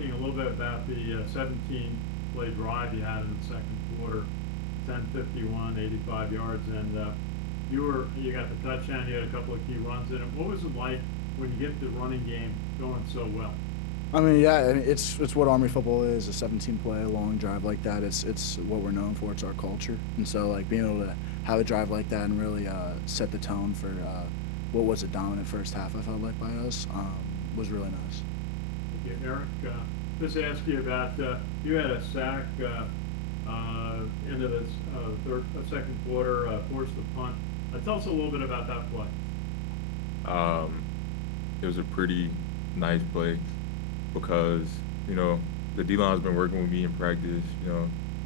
talking a little bit about the 17-play drive you had in the second quarter, 10:51, 85 yards, and you got the touchdown. You had a couple of key runs in it. What was it like when you get the running game going so well? I mean, yeah, I mean, it's what Army football is, a 17-play long drive like that. It's what we're known for. It's our culture, and so like being able to have a drive like that and really set the tone for what was a dominant first half, I felt like by us, was really nice. Thank you, Eric. Just ask you about you had a sack into the second quarter, forced the punt. Tell us a little bit about that play. Um, it was a pretty nice play because you know the D line's been working with me in practice.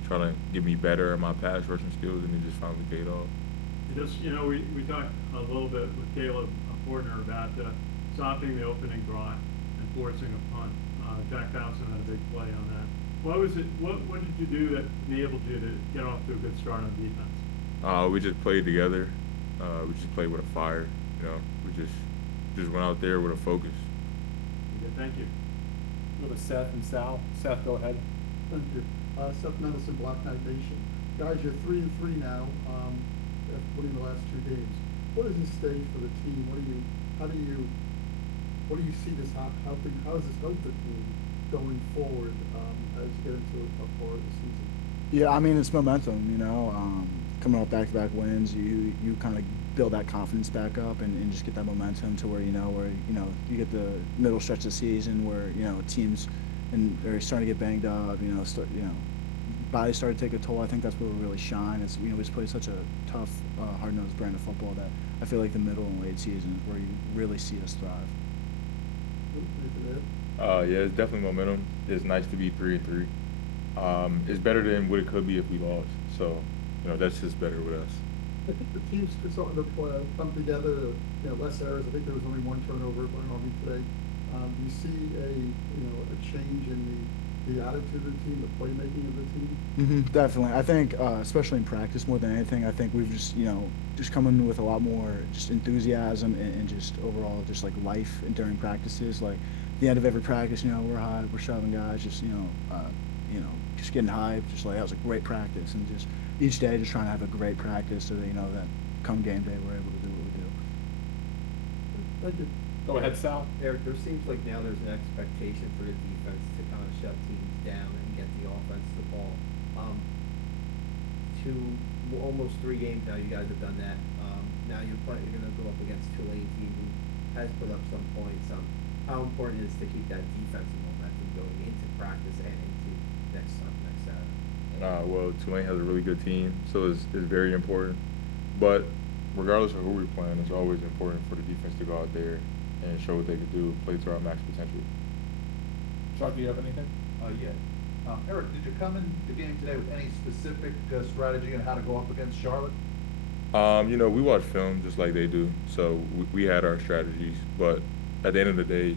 Trying to get me better at my pass rushing skills, and it just finally paid off. We talked a little bit with Caleb Fortner about stopping the opening drive and forcing a punt. Jack Dawson had a big play on that. What was it? What did you do that enabled you to get off to a good start on defense? We just played together. We just played with a fire. We just went out there with a focus. Okay, thank you. Go to Seth and Sal. Seth, go ahead. Thank you. Seth Mendelson, Black Knight Nation. Guys, you're 3-3 now, after winning the last two games. What is this stage for the team? How do you see this? How does this help the team going forward as you get into a part of the season? Yeah, I mean it's momentum. Coming off back-to-back wins, you kind of build that confidence back up and just get that momentum to where you get the middle stretch of the season where teams and are starting to get banged up. Bodies started to take a toll. I think that's where we really shine. We just play such a tough, hard-nosed brand of football that I feel like the middle and late season is where you really see us thrive. Yeah, it's definitely momentum. It's nice to be 3-3. It's better than what it could be if we lost. So, that's just better with us. I think the team's starting to come together. Less errors. I think there was only one turnover by Army today. You see a change in the attitude of the team, the playmaking of the team. Definitely. I think, especially in practice more than anything, I think we've just come in with a lot more just enthusiasm and just overall just like life during practices. Like at the end of every practice, we're hot, we're shoving guys, just getting hyped. Just like that was a great practice, and just each day just trying to have a great practice so that that come game day we're able to do what we do. Thank you. Go ahead, Sal. Eric, there seems like now there's an expectation for the defense to kind of shut teams down and get the offense the ball. Almost 3 games now, you guys have done that. Now you're going to go up against Tulane team who has put up some points. How important is to keep that defensive momentum going into practice and into next Saturday? Well, Tulane has a really good team, so it's very important. But regardless of who we're playing, it's always important for the defense to go out there and show what they can do, play to our max potential. Chuck, do you have anything? Yeah. Eric, did you come in the game today with any specific strategy on how to go up against Charlotte? We watch film just like they do, so we had our strategies. But at the end of the day,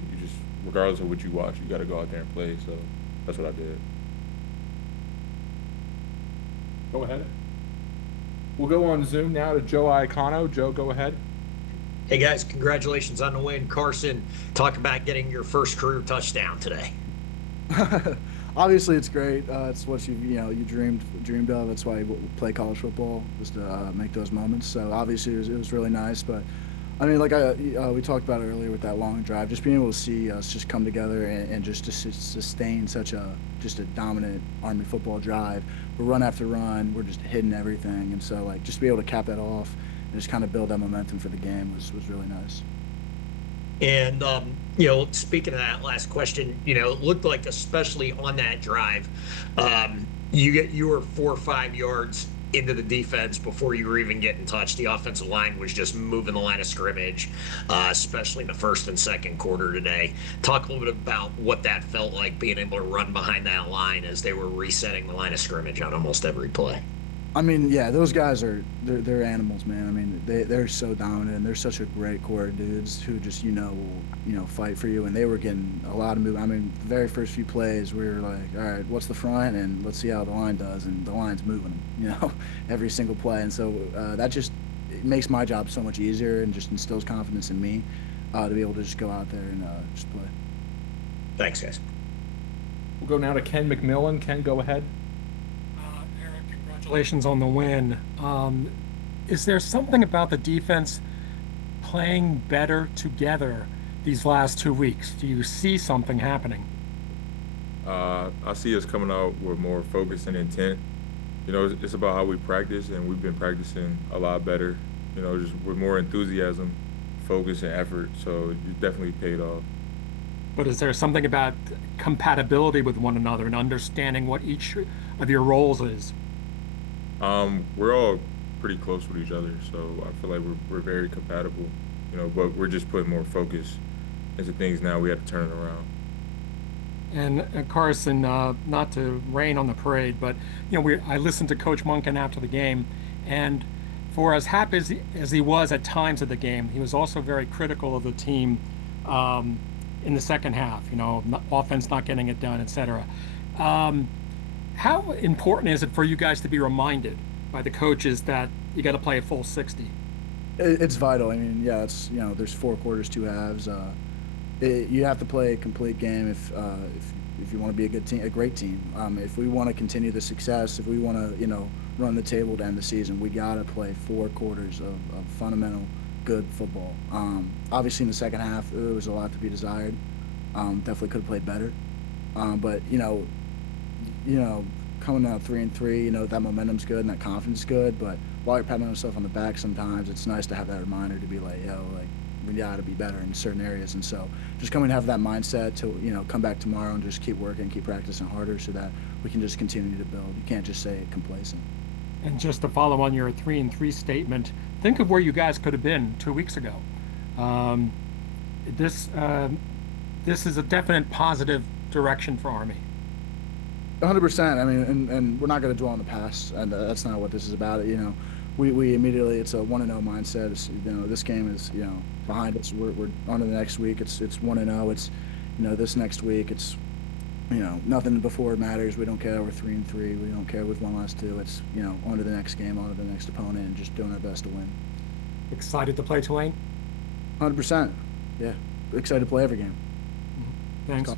regardless of what you watch, you got to go out there and play. So that's what I did. Go ahead. We'll go on Zoom now to Joe Iacono. Joe, go ahead. Hey guys, congratulations on the win. Carson, talk about getting your first career touchdown today. Obviously, it's great. It's what you dreamed of. That's why you play college football, was to make those moments. So obviously, it was really nice. But I mean, like we talked about earlier with that long drive, just being able to see us just come together and just to sustain such a dominant Army football drive. We're run after run. We're just hitting everything, and so like just be able to cap that off and just kind of build that momentum for the game was really nice. And, speaking of that last question, it looked like, especially on that drive, you were 4 or 5 yards into the defense before you were even getting touched. The offensive line was just moving the line of scrimmage, especially in the first and second quarter today. Talk a little bit about what that felt like, being able to run behind that line as they were resetting the line of scrimmage on almost every play. I mean, yeah, those guys they're animals, man. I mean, they're so dominant, and they're such a great core of dudes who just will fight for you. And they were getting a lot of movement. I mean, the very first few plays, we were like, all right, what's the front, and let's see how the line does. And the line's moving them, every single play. And so that just it makes my job so much easier, and just instills confidence in me to be able to just go out there and just play. Thanks, guys. We'll go now to Ken McMillan. Ken, go ahead. Eric, congratulations on the win. Is there something about the defense playing better together these last 2 weeks? Do you see something happening? I see us coming out with more focus and intent. You know, it's about how we practice, and we've been practicing a lot better. You know, just with more enthusiasm, focus, and effort. So it definitely paid off. But is there something about compatibility with one another and understanding what each of your roles is? We're all pretty close with each other, so I feel like we're very compatible. You know, but we're just putting more focus into things now. We have to turn it around. And Carson, not to rain on the parade, but I listened to Coach Munkin after the game, and for as happy as he was at times of the game, he was also very critical of the team in the second half. Offense not getting it done, etc. How important is it for you guys to be reminded by the coaches that you got to play a full 60? It's vital. I mean, yeah, it's there's 4 quarters, 2 halves. You have to play a complete game if you want to be a good team, a great team. If we want to continue the success, if we want to run the table to end the season, we gotta play 4 quarters of fundamental good football. Obviously in the second half there was a lot to be desired. Definitely could have played better. But coming out 3-3, that momentum's good and that confidence is good. But while you're patting yourself on the back, sometimes it's nice to have that reminder to be like, we got to be better in certain areas. And so just coming to have that mindset to come back tomorrow and just keep working, keep practicing harder so that we can just continue to build. You can't just say complacent. And just to follow on your 3-3 statement, think of where you guys could have been 2 weeks ago. This is a definite positive direction for Army. 100%. I mean, and we're not going to dwell on the past, and that's not what this is about. We immediately, it's a 1-0 mindset. It's, this game is behind us. We're on to the next week. It's 1-0. It's this next week. It's nothing before it matters. We don't care. We're 3-3. We don't care with 1 last 2. It's on to the next game, on to the next opponent, and just doing our best to win. Excited to play Tulane? 100%. Yeah, excited to play every game. Thanks.